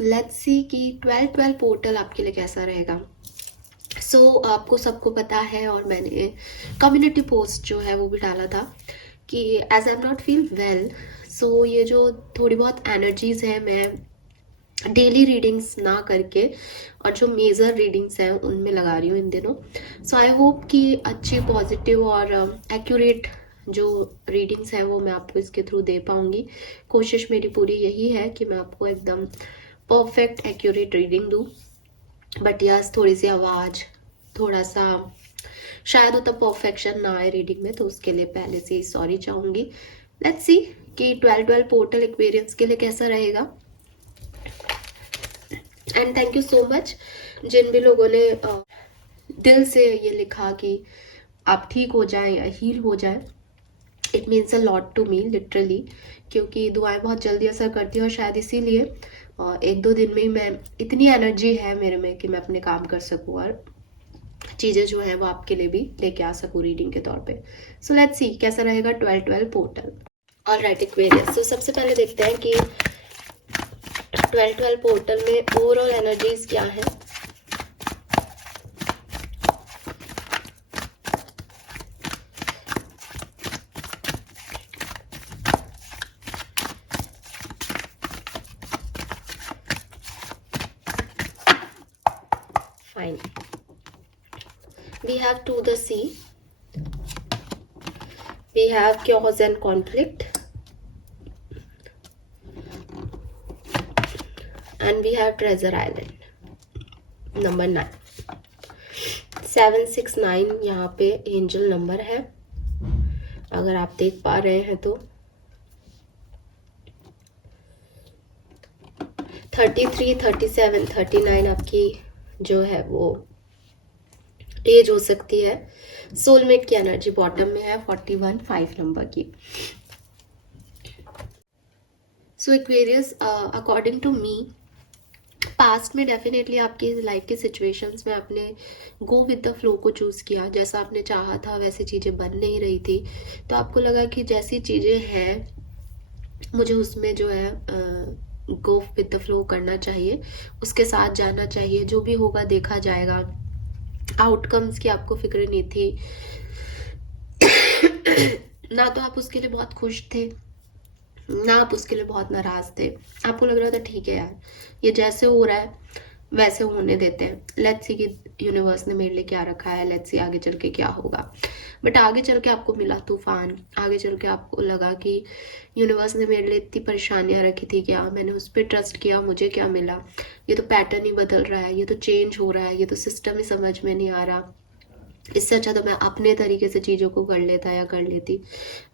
Let's see कि 12-12 portal आपके लिए कैसा रहेगा। आपको सबको पता है और मैंने कम्युनिटी पोस्ट जो है वो भी डाला था कि as I am not feel well, ये जो थोड़ी बहुत एनर्जीज है मैं डेली रीडिंग्स ना करके और जो मेजर रीडिंग्स हैं उनमें लगा रही हूँ इन दिनों। आई होप कि अच्छी पॉजिटिव और एक्यूरेट जो रीडिंग्स हैं वो मैं आपको इसके थ्रू दे पाऊँगी। कोशिश मेरी पूरी यही है कि मैं आपको एकदम परफेक्ट एक्यूरेट रीडिंग दूँ, बट यस थोड़ी सी आवाज़, थोड़ा सा शायद उतना परफेक्शन ना आए रीडिंग में, तो उसके लिए पहले से ही सॉरी चाहूँगी। लेट्स सी कि 12-12 पोर्टल एक्वेरियंस के लिए कैसा रहेगा। And thank you so much जिन भी लोगों ने दिल से ये लिखा कि आप ठीक हो जाएं या हील हो जाएं। It means a lot to me literally, क्योंकि दुआएं बहुत जल्दी असर करती है और शायद इसीलिए 1-2 दिन में ही मैं इतनी एनर्जी है मेरे में कि मैं अपने काम कर सकूँ और चीज़ें जो है वो आपके लिए भी लेके आ सकूँ रीडिंग के तौर पे। लेट्स सी कैसा रहेगा 12-12 पोर्टल। ऑलराइट एक्वेरियस, सबसे पहले देखते हैं कि 12-12 पोर्टल में ओवरऑल एनर्जीज क्या है। Fine. We have to the sea. We have chaos and conflict. And we have treasure island. Number 9. 769 यहाँ पे एंजल नंबर है, अगर आप देख पा रहे हैं तो। 33, 37, 39 आपकी जो है वो एज हो सकती है। सोलमेट की एनर्जी बॉटम में है 41, 5 नंबर की। Aquarius, according to me past में डेफिनेटली आपकी लाइफ के सिचुएशंस में आपने गो विद द फ्लो को चूज़ किया, जैसा आपने चाहा था वैसे चीज़ें बन नहीं रही थी, तो आपको लगा कि जैसी चीज़ें हैं मुझे उसमें जो है गो विद द फ्लो करना चाहिए, उसके साथ जाना चाहिए, जो भी होगा देखा जाएगा। आउटकम्स की आपको फिक्र नहीं थी ना तो आप उसके लिए बहुत खुश थे ना आप उसके लिए बहुत नाराज थे। आपको लग रहा था ठीक है यार, ये जैसे हो रहा है वैसे होने देते हैं, लेट्स सी कि यूनिवर्स ने मेरे लिए क्या रखा है, लेट्स सी आगे चल के क्या होगा। बट आगे चल के आपको मिला तूफान, आगे चल के आपको लगा कि यूनिवर्स ने मेरे लिए इतनी परेशानियां रखी थी क्या, मैंने उस पर ट्रस्ट किया, मुझे क्या मिला, ये तो पैटर्न ही बदल रहा है, ये तो चेंज हो रहा है, ये तो सिस्टम ही समझ में नहीं आ रहा, इससे अच्छा तो मैं अपने तरीके से चीज़ों को कर लेता या कर लेती।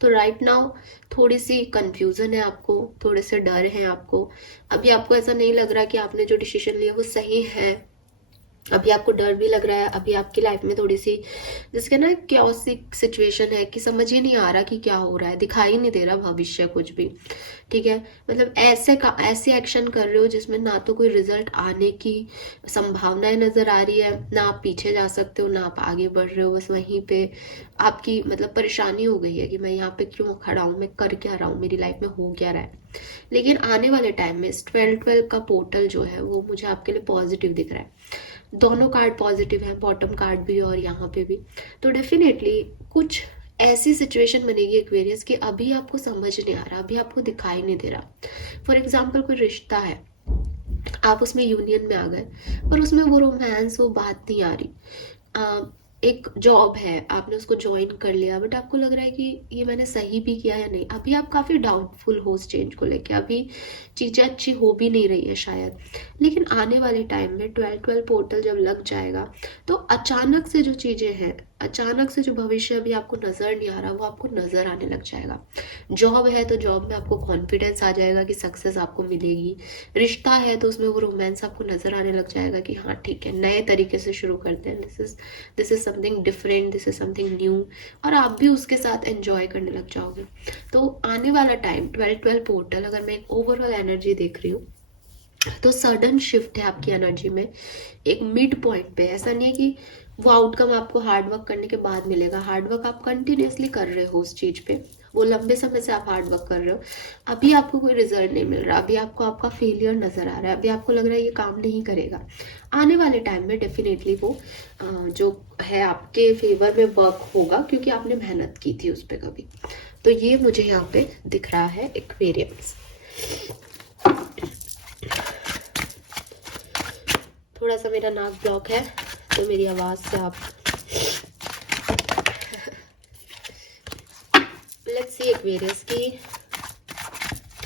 तो राइट नाउ थोड़ी सी कन्फ्यूज़न है आपको, थोड़े से डर हैं आपको। अभी आपको ऐसा नहीं लग रहा कि आपने जो डिसीजन लिया वो सही है, अभी आपको डर भी लग रहा है, अभी आपकी लाइफ में थोड़ी सी जिसके ना क्योसिक सिचुएशन है कि समझ ही नहीं आ रहा कि क्या हो रहा है, दिखाई नहीं दे रहा भविष्य कुछ भी, ठीक है। मतलब ऐसे एक्शन कर रहे हो जिसमें ना तो कोई रिजल्ट आने की संभावनाएं नजर आ रही है, ना आप पीछे जा सकते हो ना आप आगे बढ़ रहे हो, बस वहीं पे आपकी मतलब परेशानी हो गई है कि मैं यहाँ पे क्यों खड़ा हूँ, मैं कर क्या रहा हूँ, मेरी लाइफ में हो क्या रहा है। लेकिन आने वाले टाइम में 12-12 का पोर्टल जो है वो मुझे आपके लिए पॉजिटिव दिख रहा है। दोनों कार्ड पॉजिटिव हैं, बॉटम कार्ड भी और यहाँ पे भी। तो डेफिनेटली कुछ ऐसी सिचुएशन बनेगी एक्वेरियस कि अभी आपको समझ नहीं आ रहा, अभी आपको दिखाई नहीं दे रहा। फॉर एग्जाम्पल कोई रिश्ता है, आप उसमें यूनियन में आ गए पर उसमें वो रोमांस वो बात नहीं आ रही। एक जॉब है, आपने उसको ज्वाइन कर लिया बट आपको लग रहा है कि ये मैंने सही भी किया या नहीं, अभी आप काफ़ी डाउटफुल हो उस चेंज को लेके, अभी चीज़ें अच्छी हो भी नहीं रही है शायद। लेकिन आने वाले टाइम में 12-12 पोर्टल जब लग जाएगा तो अचानक से जो चीज़ें हैं, अचानक से जो भविष्य अभी आपको नज़र नहीं आ रहा वो आपको नज़र आने लग जाएगा। जॉब है तो जॉब में आपको कॉन्फिडेंस आ जाएगा कि सक्सेस आपको मिलेगी, रिश्ता है तो उसमें वो रोमांस आपको नज़र आने लग जाएगा कि हाँ ठीक है नए तरीके से शुरू करते हैं, this is something different, this is something new, और आप भी उसके साथ एंजॉय करने लग जाओगे। तो आने वाला टाइम 12-12 पोर्टल, अगर मैं एक ओवरऑल एनर्जी देख रही हूँ तो सडन शिफ्ट है आपकी एनर्जी में, एक मिड पॉइंट पे। ऐसा नहीं है कि वो आउटकम आपको हार्डवर्क करने के बाद मिलेगा, हार्डवर्क आप कंटिन्यूसली कर रहे हो उस चीज़ पे, वो लंबे समय से आप हार्ड वर्क कर रहे हो, अभी आपको कोई रिजल्ट नहीं मिल रहा, अभी आपको आपका फेलियर नजर आ रहा है, अभी आपको लग रहा है ये काम नहीं करेगा, आने वाले टाइम में डेफिनेटली वो जो है आपके फेवर में वर्क होगा, क्योंकि आपने मेहनत की थी उस पर कभी। तो ये मुझे यहाँ पे दिख रहा है एक्वेरियम्स। थोड़ा सा मेरा नाक ब्लॉक है तो मेरी आवाज से आप लेट्स सी एक्वेरियस की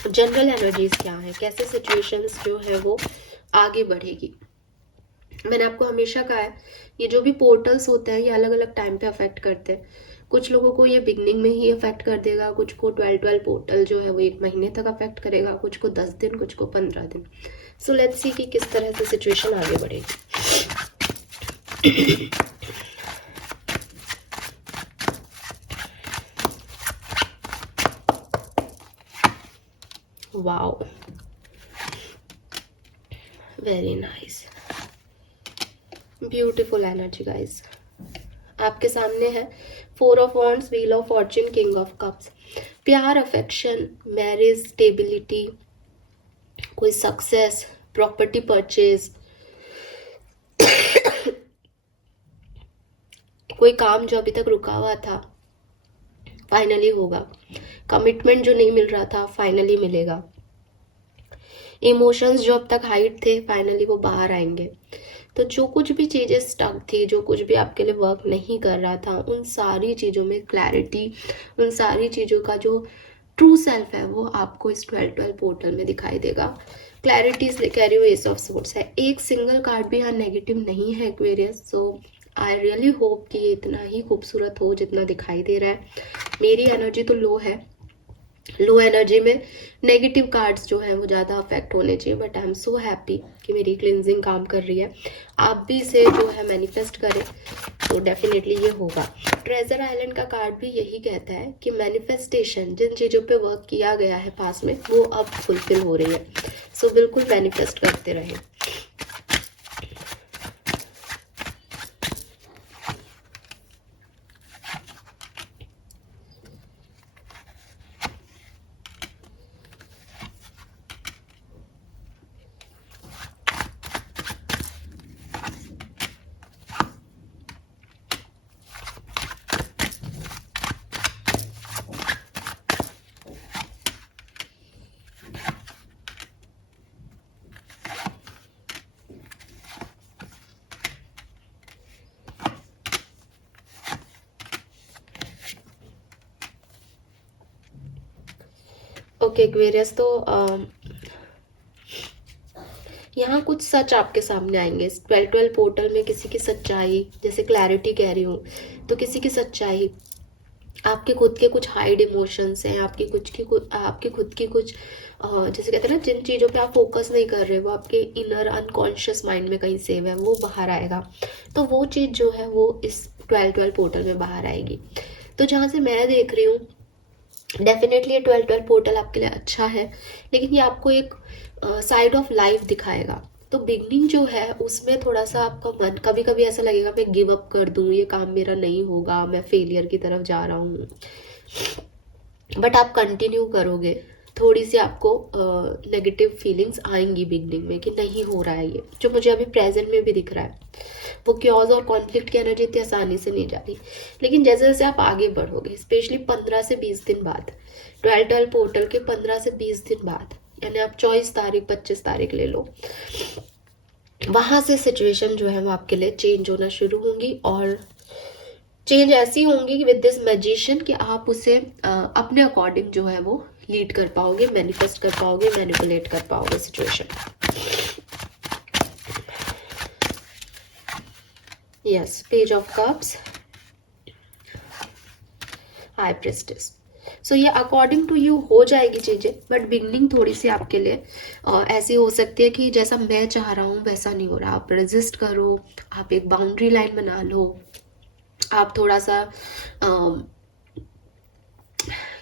जनरल एनर्जीज क्या है, कैसे सिचुएशंस जो है वो आगे बढ़ेगी। मैंने आपको हमेशा कहा है ये जो भी पोर्टल्स होते हैं ये अलग अलग टाइम पे अफेक्ट करते हैं। कुछ लोगों को ये बिगनिंग में ही अफेक्ट कर देगा, कुछ को 12 पोर्टल जो है वो 1 महीने तक अफेक्ट करेगा, कुछ को 10 दिन, कुछ को 15 दिन। सो लेट्स सी कि किस तरह से सिचुएशन आगे बढ़ेगी। Wow, very nice, beautiful energy guys. आपके सामने है 4 of wands, wheel of Fortune, king of cups. प्यार, अफेक्शन, मैरिज, स्टेबिलिटी, कोई सक्सेस, प्रॉपर्टी परचेज, कोई काम जो अभी तक रुका हुआ था फाइनली होगा, कमिटमेंट जो नहीं मिल रहा था फाइनली मिलेगा, इमोशंस जो अब तक हाइड थे फाइनली वो बाहर आएंगे। तो जो कुछ भी चीज़ें स्टक थी, जो कुछ भी आपके लिए वर्क नहीं कर रहा था, उन सारी चीज़ों में क्लैरिटी, उन सारी चीज़ों का जो ट्रू सेल्फ है वो आपको इस 12 पोर्टल में दिखाई देगा। क्लैरिटी इसलिए कह रही हूँ, एस ऑफ सोर्ड्स है, एक सिंगल कार्ड भी यहाँ नेगेटिव नहीं है Aquarius. So I really hope कि ये इतना ही खूबसूरत हो जितना दिखाई दे रहा है। मेरी एनर्जी तो लो है, लो एनर्जी में नेगेटिव कार्ड्स जो हैं वो ज़्यादा अफेक्ट होने चाहिए, but I am so happy कि मेरी क्लिनजिंग काम कर रही है। आप भी इसे जो है मैनिफेस्ट करें तो डेफिनेटली ये होगा। ट्रेजर आइलैंड का कार्ड भी यही कहता है कि मैनिफेस्टेशन, जिन चीज़ों पे वर्क किया गया है पास में, वो अब फुलफिल हो रही है। सो बिल्कुल मैनिफेस्ट करते रहें। ओके एक्वेरियस, तो यहाँ कुछ सच आपके सामने आएंगे। 12 पोर्टल में किसी की सच्चाई, जैसे क्लैरिटी कह रही हूँ, तो किसी की सच्चाई, आपके खुद के कुछ हाइड इमोशंस हैं, आपकी खुद की कुछ जैसे कहते हैं ना, जिन चीज़ों पे आप फोकस नहीं कर रहे वो आपके इनर अनकॉन्शियस माइंड में कहीं सेव है, वो बाहर आएगा। तो वो चीज़ जो है वो इस 12 पोर्टल में बाहर आएगी। तो जहाँ से मैं देख रही हूँ डेफिनेटली ये 12 पोर्टल आपके लिए अच्छा है, लेकिन ये आपको एक साइड ऑफ लाइफ दिखाएगा। तो बिगनिंग जो है उसमें थोड़ा सा आपका मन कभी कभी ऐसा लगेगा मैं गिव अप कर दूं, ये काम मेरा नहीं होगा, मैं फेलियर की तरफ जा रहा हूँ, बट आप कंटिन्यू करोगे। थोड़ी सी आपको नेगेटिव फीलिंग्स आएंगी बिगनिंग में कि नहीं हो रहा है ये, जो मुझे अभी प्रेजेंट में भी दिख रहा है। वो क्योज और कॉन्फ्लिक्ट की एनर्जी इतनी आसानी से नहीं जाती, लेकिन जैसे जैसे आप आगे बढ़ोगे, स्पेशली 15 से 20 दिन बाद, 12 पोर्टल के 15 से 20 दिन बाद, यानी आप 24 तारीख 25 तारीख ले लो, वहां से सिचुएशन जो है वो आपके लिए चेंज होना शुरू होंगी। और चेंज ऐसी होंगी कि विद दिस मैजिशियन कि आप उसे अपने अकॉर्डिंग जो है वो लीड कर पाओगे, मैनिफेस्ट कर पाओगे, मैनिपुलेट कर पाओगे situation. Yes, page of cups, high priestess. So ये अकॉर्डिंग टू यू हो जाएगी चीजें, बट बिगनिंग थोड़ी सी आपके लिए ऐसी हो सकती है कि जैसा मैं चाह रहा हूँ वैसा नहीं हो रहा। आप रेजिस्ट करो, आप एक बाउंड्री लाइन बना लो, आप थोड़ा सा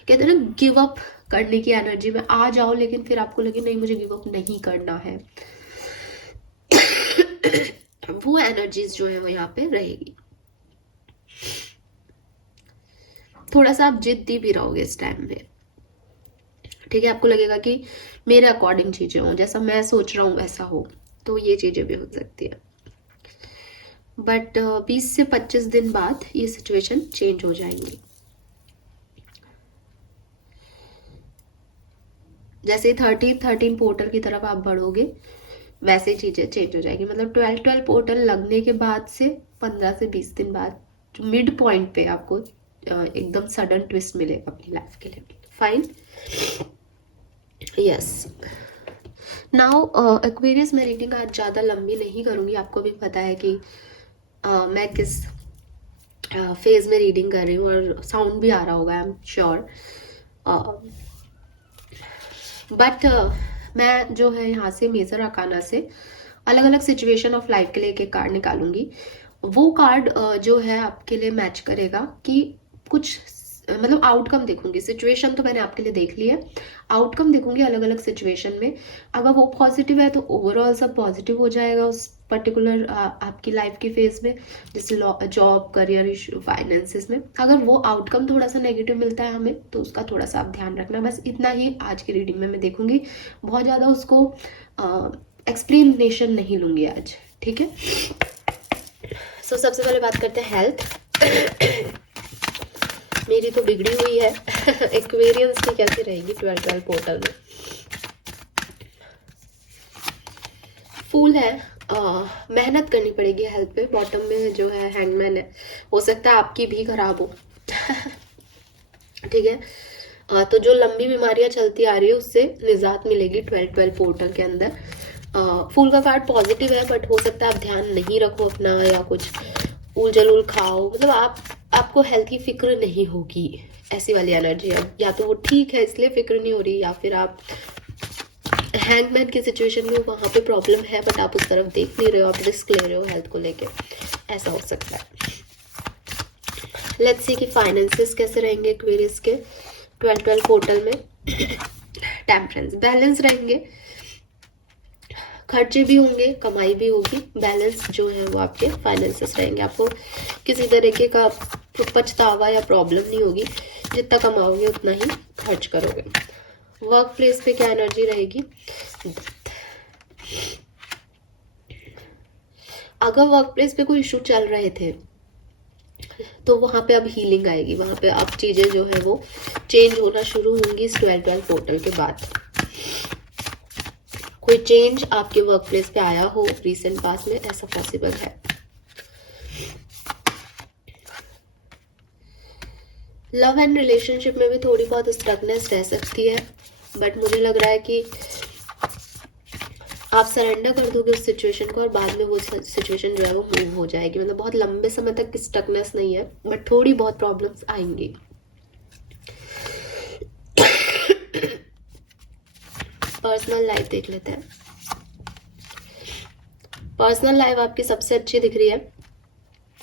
कहते हैं ना गिव अप करने की एनर्जी में आ जाओ, लेकिन फिर आपको लगे नहीं मुझे गिव अप नहीं करना है। वो एनर्जीज जो है वो यहाँ पे रहेगी। थोड़ा सा आप जिद्दी भी रहोगे इस टाइम में, ठीक है। आपको लगेगा कि मेरे अकॉर्डिंग चीजें हों, जैसा मैं सोच रहा हूँ वैसा हो, तो ये चीजें भी हो सकती है। बट 20 से 25 दिन बाद ये सिचुएशन चेंज हो जाएंगी। जैसे 13 पोर्टल की तरफ आप बढ़ोगे वैसे चीजें चेंज हो जाएगी। मतलब 12 पोर्टल लगने के बाद से 15 से 20 दिन बाद मिड पॉइंट पे आपको एकदम सडन ट्विस्ट मिलेगा अपनी लाइफ के लिए। Fine, yes. नाउ एक्वेरियस में रीडिंग आज ज़्यादा लंबी नहीं करूँगी, आपको भी पता है कि मैं किस फेज में रीडिंग कर रही हूँ, और साउंड भी आ रहा होगा, आई एम श्योर। बट मैं जो है यहाँ से मेजर अकाना से अलग अलग सिचुएशन ऑफ लाइफ के लिए एक एक कार्ड निकालूंगी। वो कार्ड जो है आपके लिए मैच करेगा कि कुछ मतलब आउटकम देखूंगी। सिचुएशन तो मैंने आपके लिए देख ली है, आउटकम देखूंगी अलग अलग सिचुएशन में। अगर वो पॉजिटिव है तो ओवरऑल सब पॉजिटिव हो जाएगा उस पर्टिकुलर आपकी लाइफ की फेज में, जैसे जॉब, करियर इशू, फाइनेंसिस में। अगर वो आउटकम थोड़ा सा नेगेटिव मिलता है हमें तो उसका थोड़ा सा आप ध्यान रखना। बस इतना ही आज की रीडिंग में मैं देखूंगी, बहुत ज़्यादा उसको एक्सप्लेनेशन नहीं लूंगी आज, ठीक है। सो सबसे पहले बात करते हैं हेल्थ। मेरी तो बिगड़ी हुई है। एक्वेरियंस की कैसी रहेगी 12 पोर्टल में? फूल है, मेहनत करनी पड़ेगी हेल्थ पे। बॉटम में जो है हैंगमैन है, हो सकता है आपकी भी खराब हो। ठीक है, तो जो लंबी बीमारियां चलती आ रही है उससे निजात मिलेगी 12 पोर्टल के अंदर। फूल का कार्ड पॉजिटिव है, बट हो सकता है आप ध्यान नहीं रखो अपना, या कुछ उल जलूल खाओ, मतलब आपको हेल्थ की फिक्र नहीं होगी, ऐसी वाली एनर्जी है। या तो वो ठीक है इसलिए फिक्र नहीं हो रही, या फिर आप हैंगमैन की सिचुएशन में वहाँ पे प्रॉब्लम है बट आप उस तरफ देख नहीं रहे हो, आप रिस्क ले रहे हो हेल्थ को लेके, ऐसा हो सकता है। लेट्स सी कि फाइनेंसेस कैसे रहेंगे एक्वेरियस के 12 पोर्टल में। टेम्परेंस, बैलेंस रहेंगे, खर्चे भी होंगे, कमाई भी होगी। बैलेंस जो है वो आपके फाइनेंसेस रहेंगे। आपको किसी तरीके का पछतावा या प्रॉब्लम नहीं होगी, जितना कमाओगे उतना ही खर्च करोगे। वर्क प्लेस पे क्या एनर्जी रहेगी? अगर वर्क प्लेस पे कोई इशू चल रहे थे तो वहां पे अब हीलिंग आएगी, वहां पे अब चीजें जो है वो चेंज होना शुरू होंगी इस 12 पोर्टल के बाद। कोई चेंज आपके वर्क प्लेस पे आया हो रिसेंट पास में, ऐसा पॉसिबल है। लव एंड रिलेशनशिप में भी थोड़ी बहुत स्ट्रगनेस रह सकती है, बट मुझे लग रहा है कि आप सरेंडर कर दोगे उस सिचुएशन को और बाद में वो सिचुएशन जो है वो मूव हो जाएगी। मतलब बहुत लंबे समय तक स्टकनेस नहीं है, बट थोड़ी बहुत प्रॉब्लम्स आएंगी। पर्सनल लाइफ देख लेते हैं। पर्सनल लाइफ आपकी सबसे अच्छी दिख रही है,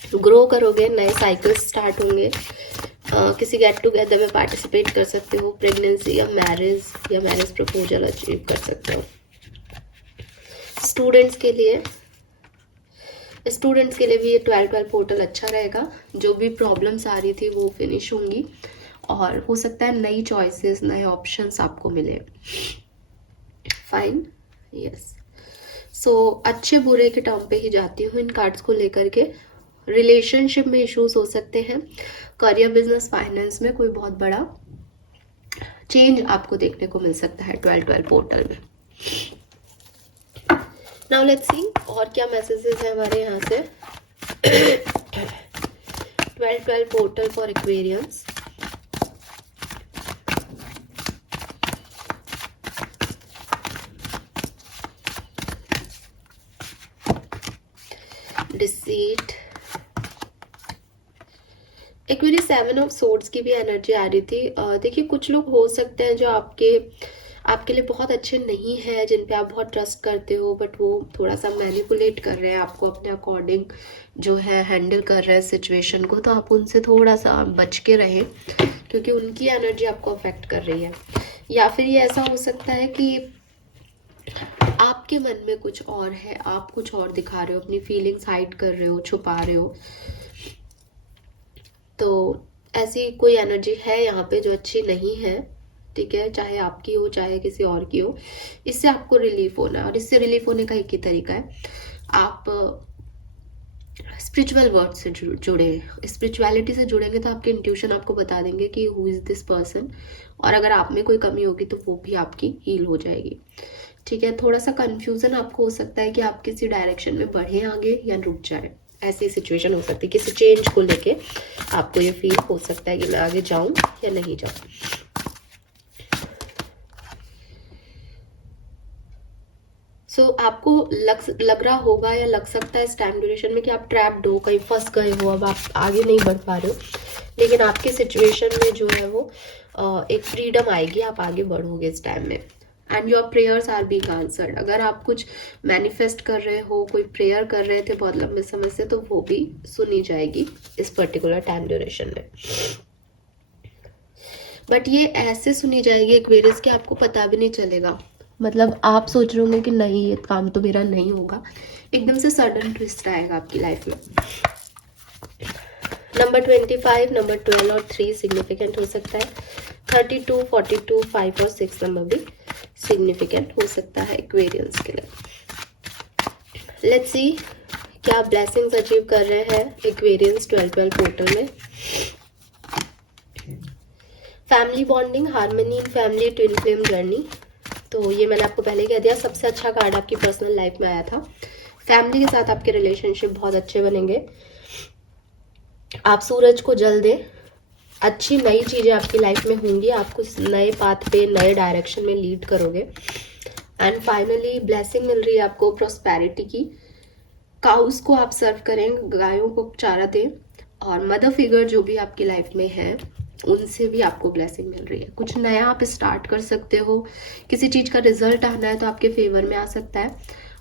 ग्रो करोगे, नए साइकिल्स स्टार्ट होंगे, किसी गेट टुगेदर में पार्टिसिपेट कर सकते हो, प्रेगनेंसी या मैरिज प्रपोजल अचीव कर सकते हो। स्टूडेंट्स के लिए भी ये 12 पोर्टल अच्छा रहेगा। जो भी प्रॉब्लम्स आ रही थी वो फिनिश होंगी, और हो सकता है नई चॉइसेस, नए ऑप्शंस आपको मिले। Fine, yes. सो अच्छे बुरे के टर्म पे ही जाती हूँ इन कार्ड्स को लेकर के। रिलेशनशिप में इश्यूज हो सकते हैं, करियर, बिजनेस, फाइनेंस में कोई बहुत बड़ा चेंज आपको देखने को मिल सकता है 12 पोर्टल में। नाउ लेट्स सी और क्या मैसेजेस हैं हमारे यहाँ से 12 portal for Aquarians. Deceit, Aquarius 7 of swords की भी एनर्जी आ रही थी। देखिए कुछ लोग हो सकते हैं जो आपके लिए बहुत अच्छे नहीं है, जिन पे आप बहुत ट्रस्ट करते हो, बट वो थोड़ा सा मैनिपुलेट कर रहे हैं आपको अपने अकॉर्डिंग जो है हैंडल कर रहे हैं सिचुएशन को। तो आप उनसे थोड़ा सा बच के रहें, क्योंकि उनकी एनर्जी आपको अफेक्ट कर रही है। या फिर ये ऐसा हो सकता है कि आपके मन में कुछ और है, आप कुछ और दिखा रहे हो, अपनी फीलिंग्स हाइड कर रहे हो, छुपा रहे हो। तो ऐसी कोई एनर्जी है यहाँ पे जो अच्छी नहीं है, ठीक है, चाहे आपकी हो चाहे किसी और की हो। इससे आपको रिलीफ होना है, और इससे रिलीफ होने का एक ही तरीका है, आप स्पिरिचुअल वर्ड से जुड़े। स्पिरिचुअलिटी से जुड़ेंगे तो आपके इंट्यूशन आपको बता देंगे कि हु इज दिस पर्सन, और अगर आप में कोई कमी होगी तो वो भी आपकी हील हो जाएगी, ठीक है। थोड़ा सा कंफ्यूजन आपको हो सकता है कि आप किसी डायरेक्शन में बढ़े आगे या रुक जाए, ऐसी सिचुएशन हो सकती है। किसी चेंज को लेके आपको ये फील हो सकता है कि मैं आगे जाऊं या नहीं जाऊं। सो आपको लग रहा होगा या लग सकता है इस टाइम ड्यूरेशन में कि आप ट्रैप्ड हो, कहीं फंस गए हो, अब आप आगे नहीं बढ़ पा रहे हो, लेकिन आपकी सिचुएशन में जो है वो एक फ्रीडम आएगी, आप आगे बढ़ोगे इस टाइम में। And your prayers are being answered. अगर आप कुछ मैनिफेस्ट कर रहे हो, कोई प्रेयर कर रहे थे बहुत लंबे समय से, तो वो भी सुनी जाएगी इस पर्टिकुलर टाइम ड्यूरेशन में। बट ये ऐसे सुनी जाएगी एक्वेरियस कि आपको पता भी नहीं चलेगा, मतलब आप सोच रहे होंगे कि नहीं ये काम तो मेरा नहीं होगा, एकदम से सडन ट्विस्ट आएगा आपकी लाइफ में। नंबर 25, नंबर 12 और 3 सिग्निफिकेंट हो सकता है। 32, 42, 5 और 6 नंबर भी सिग्निफिकेंट हो सकता है एक्वेरियंस के लिए। लेट्स सी क्या ब्लेसिंग्स अचीव कर रहे हैं एक्वेरियंस 12 पोर्टल में। Family bonding, harmony in family, twin flame journey. तो ये मैंने आपको पहले कह दिया, सबसे अच्छा कार्ड आपकी पर्सनल लाइफ में आया था। फैमिली के साथ आपके रिलेशनशिप बहुत अच्छे बनेंगे, आप सूरज को जल दें, अच्छी नई चीजें आपकी लाइफ में होंगी, आप कुछ नए पाथ पे, नए डायरेक्शन में लीड करोगे। एंड फाइनली ब्लेसिंग मिल रही है आपको प्रॉस्पेरिटी की। काउस को आप सर्व करें, गायों को चारा दें, और मदर फिगर जो भी आपकी लाइफ में है उनसे भी आपको ब्लेसिंग मिल रही है। कुछ नया आप स्टार्ट कर सकते हो, किसी चीज का रिजल्ट आना है तो आपके फेवर में आ सकता है,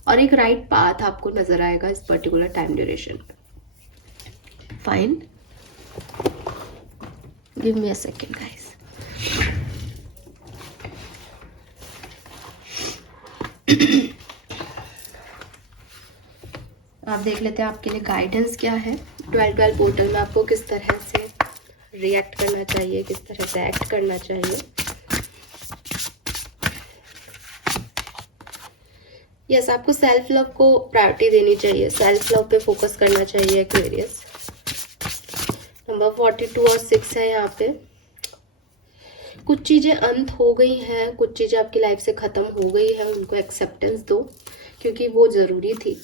और एक राइट पाथ आपको नजर आएगा इस पर्टिकुलर टाइम ड्यूरेशन में। Fine, give me a second guys. आप देख लेते हैं आपके लिए गाइडेंस क्या है 12 पोर्टल में, आपको किस तरह से रिएक्ट करना चाहिए, किस तरह से एक्ट करना चाहिए। यस, आपको सेल्फ लव को प्रायोरिटी देनी चाहिए, सेल्फ लव पे फोकस करना चाहिए एक्वेरियस। नंबर 42 और 6 है यहाँ पे। कुछ चीजें अंत हो गई हैं, कुछ चीजें आपकी लाइफ से खत्म हो गई है, उनको एक्सेप्टेंस दो क्योंकि वो जरूरी थी।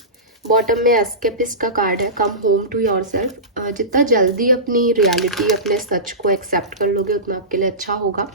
बॉटम में एस्केपिस्ट का कार्ड है, कम होम टू योरसेल्फ। जितना जल्दी अपनी रियलिटी, अपने सच को एक्सेप्ट कर लोगे उतना आपके लिए अच्छा होगा।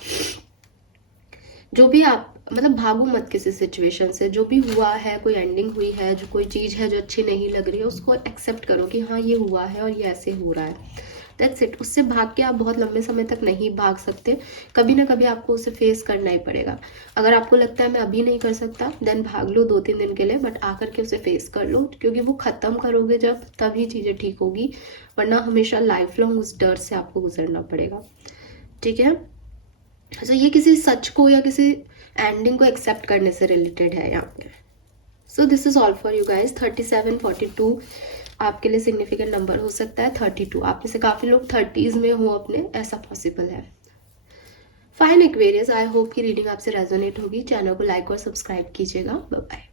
जो भी आप मतलब भागो मत किसी सिचुएशन से, जो भी हुआ है, कोई एंडिंग हुई है, जो कोई चीज है जो अच्छी नहीं लग रही है, उसको एक्सेप्ट करो कि हाँ ये हुआ है और ये ऐसे हो रहा है, दैट्स इट। उससे भाग के आप बहुत लंबे समय तक नहीं भाग सकते, कभी ना कभी आपको उसे फेस करना ही पड़ेगा। अगर आपको लगता है मैं अभी नहीं कर सकता, देन भाग लो 2-3 दिन के लिए, बट आकर के उसे फेस कर लो, क्योंकि वो खत्म करोगे जब तभी चीजें ठीक होगी, वरना हमेशा लाइफ लॉन्ग उस डर से आपको गुजरना पड़ेगा, ठीक है। तो ये किसी सच को या किसी एंडिंग को एक्सेप्ट करने से रिलेटेड है यहाँ पे। So this is all for you guys. 37, 42 आपके लिए सिग्निफिकेंट नंबर हो सकता है। 32 आप में से काफी लोग 30s में हो अपने, ऐसा पॉसिबल है। फाइन एक्वेरियस, आई होप की रीडिंग आपसे रेजोनेट होगी। चैनल को लाइक और सब्सक्राइब कीजिएगा। Bye bye.